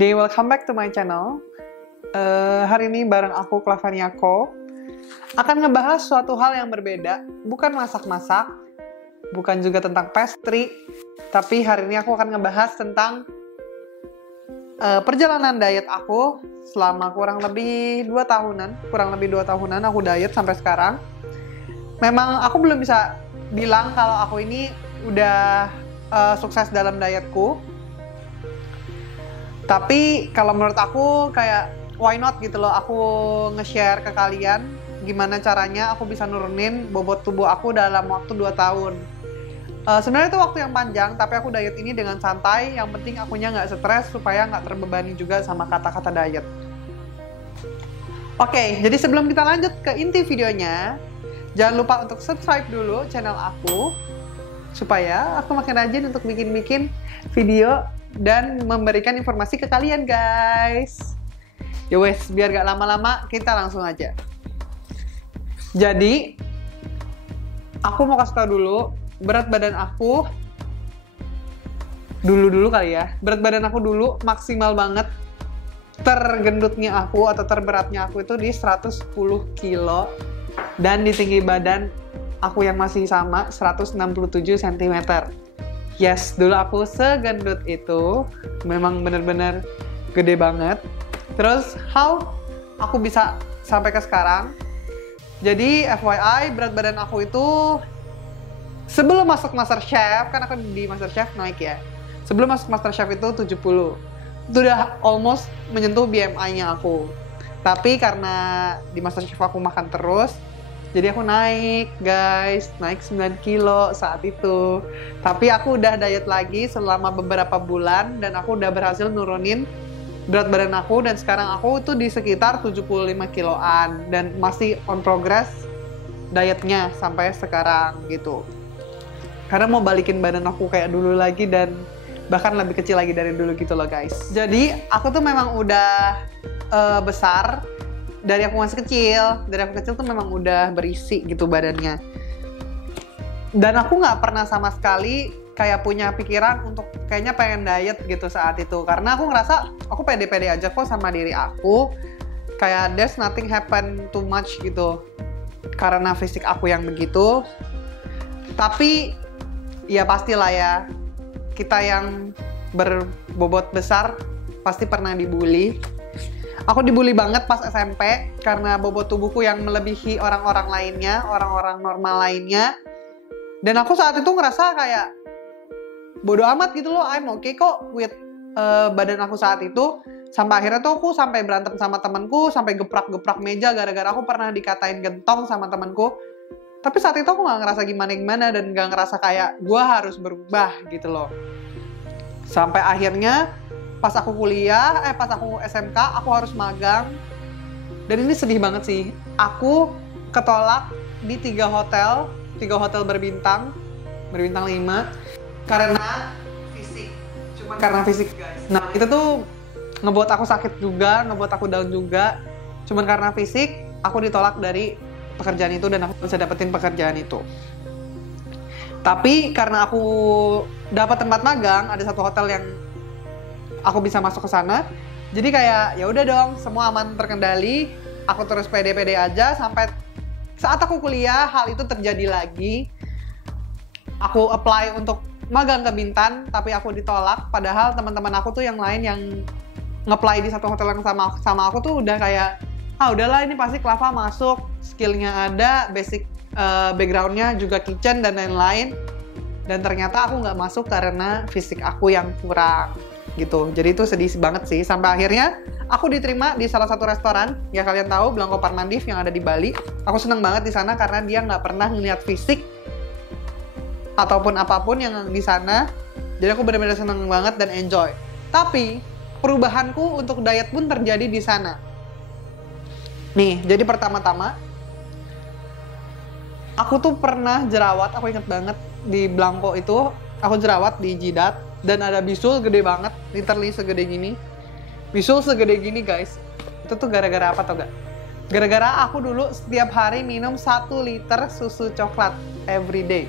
Jadi welcome back to my channel. Hari ini bareng aku Clavaniako akan ngebahas suatu hal yang berbeda. Bukan masak-masak, bukan juga tentang pastry, tapi hari ini aku akan ngebahas tentang perjalanan diet aku selama kurang lebih 2 tahunan aku diet sampai sekarang. Memang aku belum bisa bilang kalau aku ini udah sukses dalam dietku. Tapi kalau menurut aku kayak why not gitu loh, aku nge-share ke kalian gimana caranya aku bisa nurunin bobot tubuh aku dalam waktu 2 tahun. Sebenarnya itu waktu yang panjang, tapi aku diet ini dengan santai. Yang penting akunya nggak stres supaya nggak terbebani juga sama kata-kata diet. Oke, jadi sebelum kita lanjut ke inti videonya, jangan lupa untuk subscribe dulu channel aku supaya aku makin rajin untuk bikin video dan memberikan informasi ke kalian guys. Ya wes, biar gak lama-lama kita langsung aja. Jadi aku mau kasih tau dulu berat badan aku dulu kali ya. Berat badan aku dulu maksimal banget, tergendutnya aku atau terberatnya aku itu di 110 kilo. Dan di tinggi badan aku yang masih sama 167 cm. Yes, dulu aku segendut itu, memang bener-bener gede banget. Terus, how aku bisa sampai ke sekarang? Jadi, FYI, berat badan aku itu sebelum masuk MasterChef, kan aku di MasterChef naik ya. Sebelum masuk MasterChef itu 70. Itu udah almost menyentuh BMI-nya aku. Tapi karena di MasterChef aku makan terus, jadi aku naik guys, naik 9 kilo saat itu. Tapi aku udah diet lagi selama beberapa bulan dan aku udah berhasil nurunin berat badan aku. Dan sekarang aku tuh di sekitar 75 kiloan dan masih on progress dietnya sampai sekarang gitu. Karena mau balikin badan aku kayak dulu lagi dan bahkan lebih kecil lagi dari dulu gitu loh guys. Jadi aku tuh memang udah besar. Dari aku masih kecil, tuh memang udah berisi gitu badannya. Dan aku nggak pernah sama sekali kayak punya pikiran untuk kayaknya pengen diet gitu saat itu. Karena aku ngerasa aku pede-pede aja kok sama diri aku. Kayak there's nothing happen too much gitu. Karena fisik aku yang begitu. Tapi ya pastilah ya, kita yang berbobot besar pasti pernah dibully. Aku dibully banget pas SMP karena bobot tubuhku yang melebihi orang-orang lainnya, orang-orang normal lainnya. Dan aku saat itu ngerasa kayak bodo amat gitu loh, I'm okay kok with badan aku saat itu. Sampai akhirnya tuh aku sampai berantem sama temanku, sampai geprak-geprak meja gara-gara aku pernah dikatain gentong sama temanku. Tapi saat itu aku gak ngerasa gimana-gimana dan gak ngerasa kayak gue harus berubah gitu loh. Sampai akhirnya pas aku kuliah, pas aku SMK, aku harus magang. Dan ini sedih banget sih. Aku ketolak di 3 hotel berbintang 5 karena fisik. Cuma karena fisik guys. Nah itu tuh ngebuat aku sakit juga, ngebuat aku down juga. Cuman karena fisik, aku ditolak dari pekerjaan itu dan aku bisa dapetin pekerjaan itu. Tapi karena aku dapat tempat magang, ada satu hotel yang aku bisa masuk ke sana. Jadi kayak ya udah dong, semua aman terkendali. Aku terus pede-pede aja sampai saat aku kuliah hal itu terjadi lagi. Aku apply untuk magang ke Bintan, tapi aku ditolak. Padahal teman-teman aku tuh yang lain yang nge-apply di satu hotel yang sama aku tuh udah kayak udahlah ini pasti Clava masuk, skillnya ada, basic backgroundnya juga kitchen dan lain-lain. Dan ternyata aku nggak masuk karena fisik aku yang kurang gitu. Jadi itu sedih banget sih. Sampai akhirnya aku diterima di salah satu restoran ya, kalian tahu Blanco Parmandif yang ada di Bali. Aku seneng banget di sana karena dia nggak pernah ngeliat fisik ataupun apapun yang di sana. Jadi aku benar-benar seneng banget dan enjoy. Tapi perubahanku untuk diet pun terjadi di sana. Nih, jadi pertama-tama aku tuh pernah jerawat. Aku inget banget di Blanco itu aku jerawat di jidat. Dan ada bisul gede banget, literally segede gini. Bisul segede gini guys. Itu tuh gara-gara apa tau gak? Gara-gara aku dulu setiap hari minum 1 liter susu coklat every day.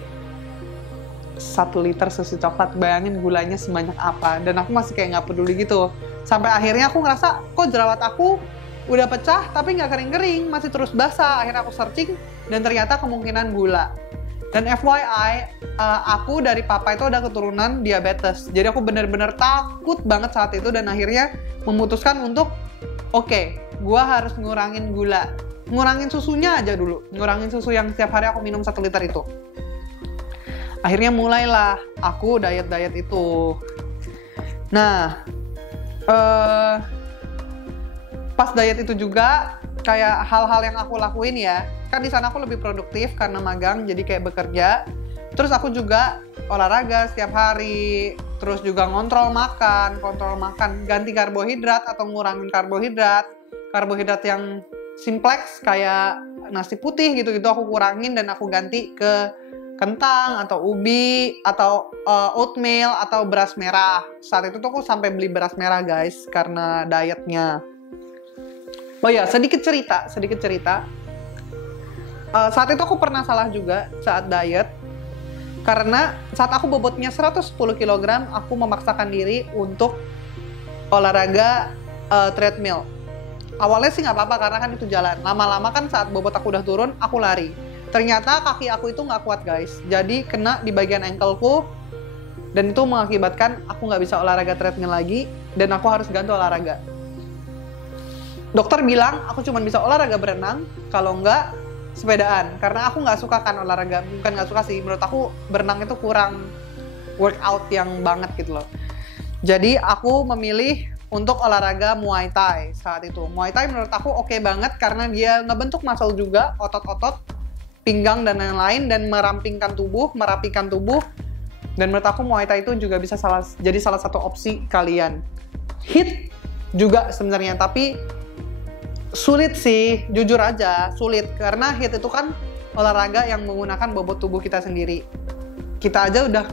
1 liter susu coklat, bayangin gulanya sebanyak apa. Dan aku masih kayak gak peduli gitu. Sampai akhirnya aku ngerasa, kok jerawat aku udah pecah tapi nggak kering-kering, masih terus basah. Akhirnya aku searching, dan ternyata kemungkinan gula. Dan FYI, aku dari papa itu ada keturunan diabetes. Jadi aku bener-bener takut banget saat itu, dan akhirnya memutuskan untuk, oke, gua harus ngurangin gula. Ngurangin susunya aja dulu. Ngurangin susu yang setiap hari aku minum 1 liter itu. Akhirnya mulailah aku diet-diet itu. Nah, pas diet itu juga kayak hal-hal yang aku lakuin ya. Kan di sana aku lebih produktif karena magang, jadi kayak bekerja. Terus aku juga olahraga setiap hari. Terus juga kontrol makan, ganti karbohidrat atau ngurangin karbohidrat. Karbohidrat yang simplex kayak nasi putih gitu-gitu aku kurangin, dan aku ganti ke kentang atau ubi atau oatmeal atau beras merah. Saat itu tuh aku sampai beli beras merah guys karena dietnya. Oh ya, sedikit cerita. Saat itu aku pernah salah juga saat diet, karena saat aku bobotnya 110 kg, aku memaksakan diri untuk olahraga treadmill. Awalnya sih nggak apa-apa karena kan itu jalan. Lama-lama kan saat bobot aku udah turun, aku lari. Ternyata kaki aku itu nggak kuat guys, jadi kena di bagian ankleku, dan itu mengakibatkan aku nggak bisa olahraga treadmill lagi, dan aku harus ganti olahraga. Dokter bilang aku cuma bisa olahraga berenang, kalau nggak sepedaan, karena aku nggak suka kan olahraga, bukan nggak suka sih, menurut aku berenang itu kurang workout yang banget gitu loh. Jadi aku memilih untuk olahraga Muay Thai saat itu. Muay Thai menurut aku oke banget karena dia ngebentuk muscle juga, otot-otot pinggang dan lain-lain, dan merapikan tubuh. Dan menurut aku Muay Thai itu juga bisa jadi salah satu opsi kalian. HIIT juga sebenarnya, tapi sulit sih, jujur aja sulit, karena HIIT itu kan olahraga yang menggunakan bobot tubuh kita sendiri. Kita aja udah,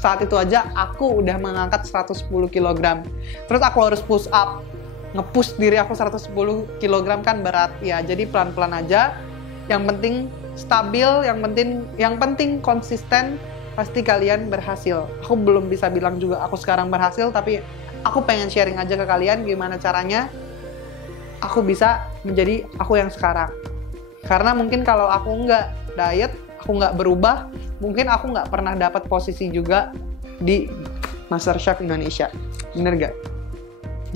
saat itu aja aku udah mengangkat 110 kg. Terus aku harus push up, nge-push diri aku 110 kg kan berat ya. Jadi pelan-pelan aja. Yang penting stabil, yang penting konsisten, pasti kalian berhasil. Aku belum bisa bilang juga aku sekarang berhasil, tapi aku pengen sharing aja ke kalian gimana caranya aku bisa menjadi aku yang sekarang. Karena mungkin kalau aku nggak diet, aku nggak berubah, mungkin aku nggak pernah dapat posisi juga di MasterChef Indonesia. Bener gak?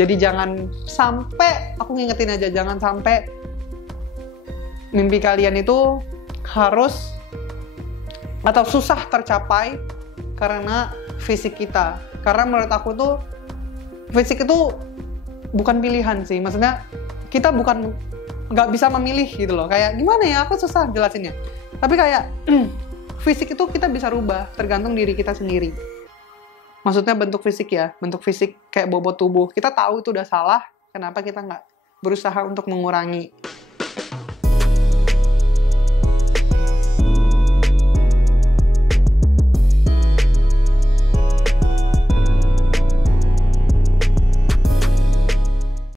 Jadi jangan sampai, aku ngingetin aja, jangan sampai mimpi kalian itu harus atau susah tercapai karena fisik kita. Karena menurut aku tuh fisik itu bukan pilihan sih. Maksudnya kita nggak bisa memilih gitu loh. Kayak gimana ya, aku susah jelasinnya. Tapi kayak fisik itu kita bisa rubah tergantung diri kita sendiri. Maksudnya bentuk fisik ya, bentuk fisik kayak bobot tubuh. Kita tahu itu udah salah, kenapa kita nggak berusaha untuk mengurangi.